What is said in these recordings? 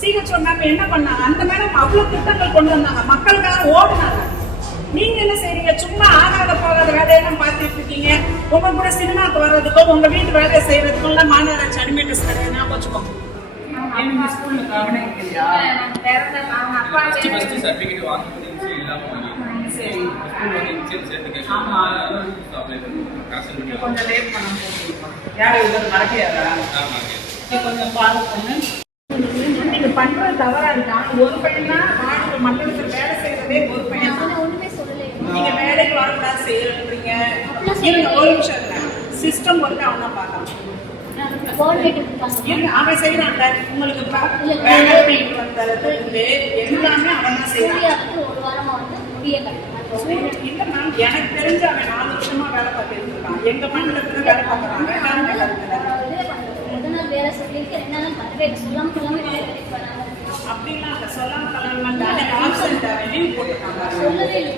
CHO ma'am என்ன பண்ணாங்க, அந்த மேடம் அவ்வளவு திட்டங்கள் கொண்டு வந்தாங்க, மக்களுக்காக ஓடுனாங்க. நீங்க என்ன செய்றீங்க? சும்மா ஆகாத போகாத வேலையெல்லாம் பார்த்துட்டு இருக்கீங்க. உங்க கூட சினிமாக்கு வர்றதுக்கும் உங்க வீட்டு வேலையை செய்யறதுக்கும் எல்லாம் மாநகராட்சி அட்மிட்டஸ் கிடையாது. ஞாபகம் வச்சுக்கோங்க. ஸ்கூல்ல கவனம் இல்லையா? கொஞ்சம் லேட் பண்ண யாரும் இதில் மறக்கையாரா? கொஞ்சம் பால் பண்ணு. நீங்க பண்றது தவறா இருக்கா? ஒரு பையன் தான் மாநில மக்களுக்கு வேலை செய்யறதே ஒரு பையன் தான். நீங்க வேலைக்கு வரக்கூடாது செய்யறீங்க. ஒரு நிமிஷம் இல்லை, சிஸ்டம் ஒர்க் அவன் தான் பார்க்கலாம். அவன் செய்யறாங்க. உங்களுக்கு எல்லாமே அவன் தான் செய்யறான். இல்ல மேம், எனக்கு தெரிஞ்சு அவன் 4 வருஷமா வேலை பார்த்துட்டு இருக்கான். எங்க மாநிலத்துல வேலை பார்க்கறாங்க. வேலை சொல்லிட்டு 2 நாள் வரவே சொல்லாம அப்படிலாம் சொல்லாம ஆப்சென்ட் லீவ் போட்டுருக்காங்க. சொல்லவே இல்லை.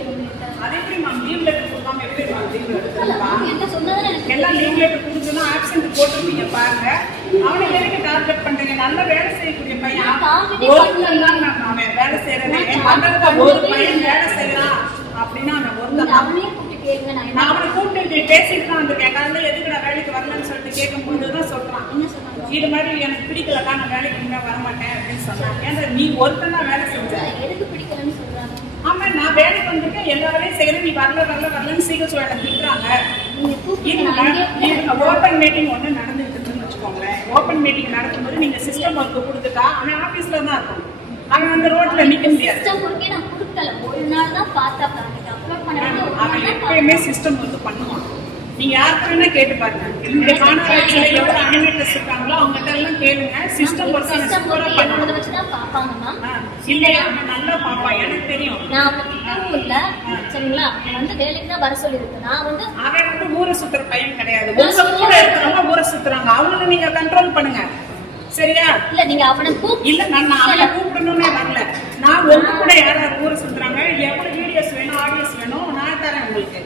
அதே எப்படி மேம் லீவ் லெட்டர் கொடுக்காம எப்படி லீவ் எடுத்துக்கலாம்? என்ன சொன்னது எல்லாம் லீவ் லெட்டர் கொடுத்துன்னா ஆப்சென்ட் போட்டுருப்பீங்க பாருங்க. அவனை எதுக்கு டார்கெட் பண்றீங்க? நல்ல வேலை செய்யக்கூடிய பையன் ஒருத்தன் தான் மேம். அவன் வேலை செய்யறதே ஒரு பையன் வேலை செய்யறான் அப்படின்னா அவன் ஒருத்தன். நான் அவனை கூப்பிட்டு பேசிட்டு தான் வந்திருக்கேன். காலையில் எதுக்கு நான் வேலைக்கு வரலன்னு சொல்லிட்டு கேட்கும்போது தான் சொல்றான், இது மாதிரி எனக்கு பிடிக்கலக்கா, நான் வேலைக்கு இனிமே வரமாட்டேன் அப்படின்னு சொன்னாங்க. ஏன்னா நீ ஒருத்தன் தான் வேலை செஞ்ச. எதுக்கு பிடிக்கலன்னு சொல்றாங்க? ஆமா, நான் வேலைக்கு வந்திருக்கேன், எல்லா வேலையும் செய்யறேன், நீ வரலன்னு சீக்கிரம் வேலை திட்டுறாங்க. ஓப்பன் மீட்டிங் ஒன்று நடந்துட்டு இருக்குன்னு வச்சுக்கோங்களேன். ஓப்பன் மீட்டிங் நடக்கும்போது நீங்க சிஸ்டம் ஒர்க் கொடுத்துட்டா அவன் ஆபீஸ்ல தான் இருக்கும். அவன் அந்த ரோட்ல நிக்க முடியாது. நான் கொடுக்கல, ஒரு நாள் தான் பார்த்தா அவன் எப்பயுமே சிஸ்டம் ஒர்க் பண்ணுவான். நீங்க யாருக்கு வேணா கேட்டு பாருங்க. இந்த மாநகராட்சியில எவ்வளவு அனிமேட்டர்ஸ் இருக்காங்களோ அவங்ககிட்ட எல்லாம் கேளுங்க. சிஸ்டம் ஒர்க் பண்ணுறத வச்சு தான் பார்ப்பாங்க மேம். இல்லையா அவன் நல்லா பார்ப்பான், எனக்கு தெரியும். நான் அவன் கிட்டவும் இல்லை, சரிங்களா? அவன் வந்து வேலைக்கு தான் வர சொல்லியிருக்கு. நான் வந்து அவன் வந்து ஊரை சுத்துற பையன் கிடையாது. கூட இருக்கிறவங்க ஊரை சுத்துறாங்க, அவங்கள நீங்க கண்ட்ரோல் பண்ணுங்க, சரியா? இல்ல நீங்க அவனை இல்ல நான் அவனை கூப்பிடணும்னே வரல. நான் உங்க கூட யாராவது ஊரை சுத்துறாங்க, எவ்வளவு வீடியோஸ் வேணும் ஆடியோஸ் வேணும் நான் தரேன் உங்களுக்கு,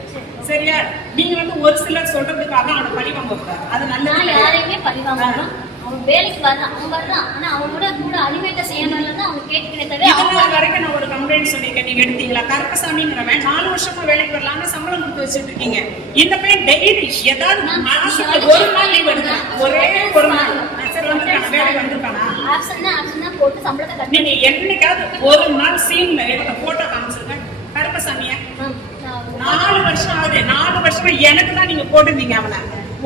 சரியா? நீங்க வந்து ஒரு சிலர் சொல்றதுக்காக அவனை பழி வாங்க கூடாது. அது நல்ல யாரையுமே பழி வாங்கணும். அவன் வேலைக்கு வர்றான், அவன் வர்றான். ஆனா அவனோட கூட அனிமேட்டர் செய்யணும்ல தான் அவன் கேட்கிறேன். இதெல்லாம் வரைக்கும் நான் ஒரு கம்ப்ளைண்ட் சொல்லியிருக்கேன், நீங்க எடுத்தீங்களா? கருப்பசாமிங்கிறவன் 4 வருஷமா வேலைக்கு வரலாம்னு சம்பளம் கொடுத்து வச்சுட்டு இருக்கீங்க. இந்த பையன் டெய்லி ஏதாவது மாசத்துக்கு ஒரு நாள் லீவ் எடுக்கலாம், ஒரே ஒரு நாள். சரி வந்துருக்கானா? வேலைக்கு வந்துருக்கானா? ஆப்ஷன் போட்டு சம்பளத்தை கட்டி நீங்க என்னைக்காவது ஒரு நாள் சீன்ல எடுத்த போட்டோ காமிச்சிருங்க கருப்பசாமிய. 4 வருஷம் ஆகுது. 4 வருஷமா எனக்கு தான் நீங்க போட்டிருந்தீங்க அவனை.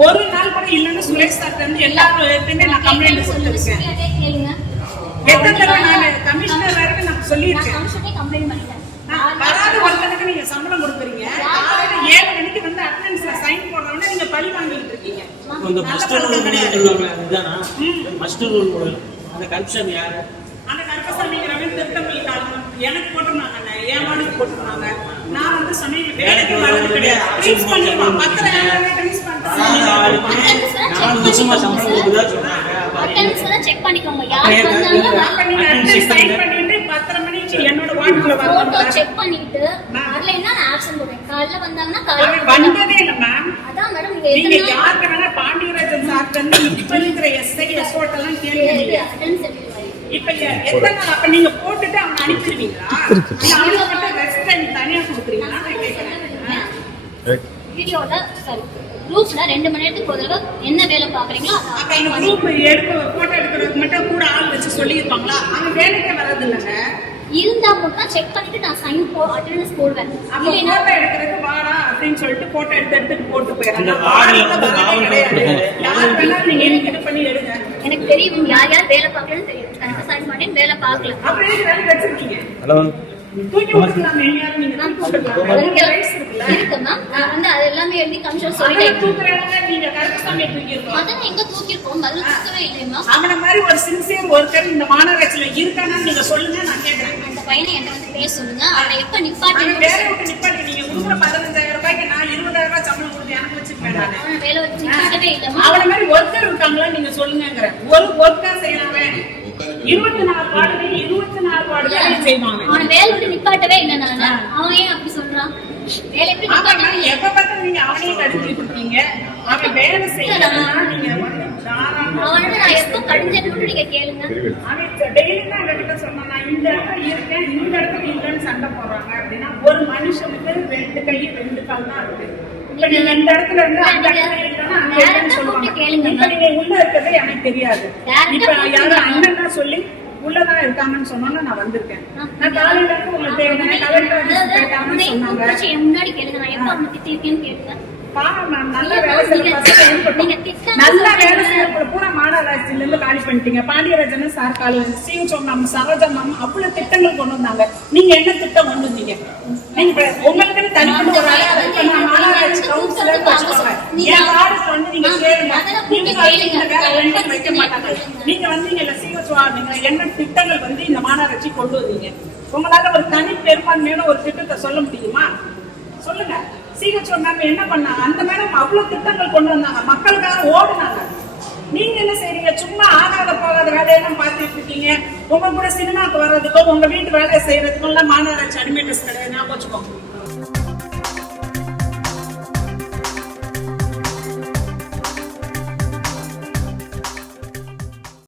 ஒரு நாள் கூட இல்லைன்னு சுரேஷ் சார் வந்து எல்லாருமே நான் கம்ப்ளைண்ட் சொல்லிருக்கேன். எத்தனை தடவை நான் கமிஷனர் வரைக்கும் நான் சொல்லியிருக்கேன். வராத ஒருத்தனுக்கு நீங்க சம்பளம் கொடுக்குறீங்க. காலையில 7 மணிக்கு வந்து அட்டெண்டன்ஸ்ல சைன் போடுறவனே நீங்க பழி வாங்கிட்டு இருக்கீங்க. அந்த மாஸ்டர் ரூல் சொல்லுவாங்க, அதுதானா மாஸ்டர் ரூல் போடுறது? அந்த கன்சர்ன் யாரு? அந்த கருப்பசாமிங்கிறவன் திருத்தம்பள்ளி காலம் எனக்கு போட்டிருந்தாங்க, ஏமானுக்கு போட்டிருந்தாங்க. நான் வந்து சொன்னேன் வேலைக்கு வரது கிடையாது. ரிலீஸ் பண்ணிடுவான். 10 ரிலீஸ் பண்ணிட்டாங்க. 4 வருஷமா சம்பளம் கொடுத்ததா சொன்னாங்க. அட்டெண்டன்ஸ் செக் பண்ணிக்கோங்க. யார் வந்தாங்க அப்ப நீங்க அட்டெண்டன்ஸ் சைன் பண்ணிட்டு 10 மணிக்கு என்னோட வார்டுல போட்டோ செக் பண்ணிட்டு வரலைன்னா நான் ஆப்ஷன் போடுறேன். காலைல வந்தாங்கன்னா காலைல வந்ததே இல்ல மேம். அதான் மேடம் நீங்க யாருக்கு வேணா பாண்டியராஜன் சார் வந்து இப்ப இருக்கிற எஸ்ஐ எஸ்ஓட் எல்லாம் கேளுங்க. அட்டெண்டன்ஸ் இப்ப எத்தனை நாள் அப்ப நீங்க போட்டுட்டு அவனை அனுப்பிடுவீங்களா? அவனுக்கு மட்டும் ரெஸ்ட் டைம் தனியா கொடுக்குறீங்களா? நான் கேட்கிறேன். வீடியோல சரி குரூப்ஸ்ல 2 மணி நேரத்துக்கு ஒரு தடவை என்ன வேலை பாக்குறீங்களோ அப்ப இந்த குரூப் போட்டோ எடுக்கிறதுக்கு மட்டும் கூட ஆள் வச்சு சொல்லியிருப்பாங்களா? அவன் வேலைக்கே வர்றது இல்லைங்க. இருந்தா மட்டும் செக் பண்ணிட்டு நான் சைன் அட்டெண்டன்ஸ் போடுவேன். அப்ப போட்டோ எடுக்கிறதுக்கு வாடா அப்படின்னு சொல்லிட்டு போட்டோ எடுத்துட்டு போட்டு போயிடறாங்க. யார் வேணா நீங்க இது பண்ணி எடுங்க. எனக்கு தெரியும் யார் யார் வேலை பார்க்கலன்னு தெரியும். கரெக்டா சைன் பண்ணி வேலை பார்க்கல. அப்புறம் எதுக்கு வேலை வச்சிருக்கீங்க? ஹலோ தூக்கி விட்டுலாம் எங்கயாரும் நீங்க தான் போட்டுக்கலாம். இருக்கு மேம். நான் வந்து அது எல்லாமே எழுதி கமிஷன் சொல்லிட்டேன். தூக்குறாங்க, நீங்க கருப்பசாமியை தூக்கிருக்கோம். அதான் எங்க தூக்கிருக்கோம், பதில் தூக்கவே இல்லை மேம். அவனை மாதிரி ஒரு சின்சியர் ஒர்க்கர் இந்த மாநகராட்சியில இருக்கானு நீங்க சொல்லுங்க, நான் கேட்கறேன். அந்த பையனை என்கிட்ட வந்து பேச சொல்லுங்க. அவனை எப்ப நிப்பாட்டி வேலை விட்டு நிப்பாட்டி நீங்க கொடுக்குற 15,000 ரூபாய்க்கு நான் 20,000 ரூபாய் சம்பளம் கொடுத்து எனக்கு வச்சிருப்பேன். அவனை வேலை வச்சு நிப்பாட்டவே இல்லை. அவனை மாதிரி ஒர்க்கர் இருக்காங்களா நீங்க சொல்லுங்க. ஒரு ஒர்க்கர் செய்யறாங்க 24 வார்டு 24 வார்டு வேலை செய்வாங்க. அவனை வேலை விட்டு நிப்பாட்டவே இல்லை. நான் அவன் ஏன் அப்படி சொல்றான்? வேலை எப்படி நிப்பாட்டவே? எப்ப பார்த்தாலும் நீங்க அவனையும் கடிச்சிட்டு இருக்கீங்க. அவன் வேலை செய்யறானா நீங்க வந்து அவனோட நான் எப்போ கடிஞ்சேன்னு மட்டும் நீங்க கேளுங்க. அவன் டெய்லி தான் சொன்னா நான் இந்த இடத்துல இருக்கேன், இந்த இடத்துல இல்லைன்னு சண்டை போடுறாங்க அப்படின்னா ஒரு மனுஷனுக்கு 2 கை 2 கால் தான் இருக்கு. இப்ப நீங்க இந்த இடத்துல இருந்து அந்த இடத்துல இல்லைன்னா அங்க இல்லைன்னு சொல்லுவாங்க. இப்ப நீங்க உள்ள இருக்கிறது எனக்கு தெரியாது. இப்ப யாரும் அண்ணன் சொல்லி உள்ளதான் இருக்காங்கன்னு சொன்னோன்னு நான் வந்திருக்கேன். நான் காலையில இருந்து உங்களுக்கு தேவையான கலெக்டர் கேட்டாங்கன்னு சொன்னாங்க. முன்னாடி கேளுங்க, நான் எப்ப அவங்க திட்டிருக்கேன்னு கேளுங்க. பாவம் மேம், நல்ல வேலை நல்ல வேலை செய்யற பூரா மாநகராட்சியில இருந்து காலி பண்ணிட்டீங்க. பாண்டியராஜன் சார் காலி, சிவச்சோம் மேம், சரோஜா மேம் அவ்வளவு திட்டங்கள் கொண்டு வந்தாங்க. நீங்க என்ன திட்டம் கொண்டு வந்தீங்க? நீங்க உங்களுக்கு தனிப்பட்ட ஒரு மாநகராட்சி கவுன்சிலர் வச்சுக்கோங்க. என் வார்டுக்கு வந்து நீங்க கேளுங்க. நீங்க வைக்க மாட்டாங்க. நீங்க வந்தீங்கல்ல சிவச்சோம், நீங்க என்ன திட்டங்கள் வந்து இந்த மாநகராட்சி கொண்டு வந்தீங்க? உங்களால ஒரு தனி பெரும்பான்மையான ஒரு திட்டத்தை சொல்ல முடியுமா? சொல்லுங்க. சிஹெச்ஓ மேம் என்ன பண்ணாங்க? அந்த மேடம் அவ்வளவு திட்டங்கள் கொண்டு வந்தாங்க, மக்களுக்காக ஓடுனாங்க. நீங்க என்ன செய்றீங்க? சும்மா ஆகாத போகாத வேலையெல்லாம் பார்த்துட்டு இருக்கீங்க. உங்க கூட சினிமாக்கு வர்றதுக்கும் உங்க வீட்டு வேலையை செய்யறதுக்கும் எல்லாம் மாநகராட்சி அட்மிட்டர்ஸ் கிடையாது, ஞாபகம் வச்சுக்கோங்க.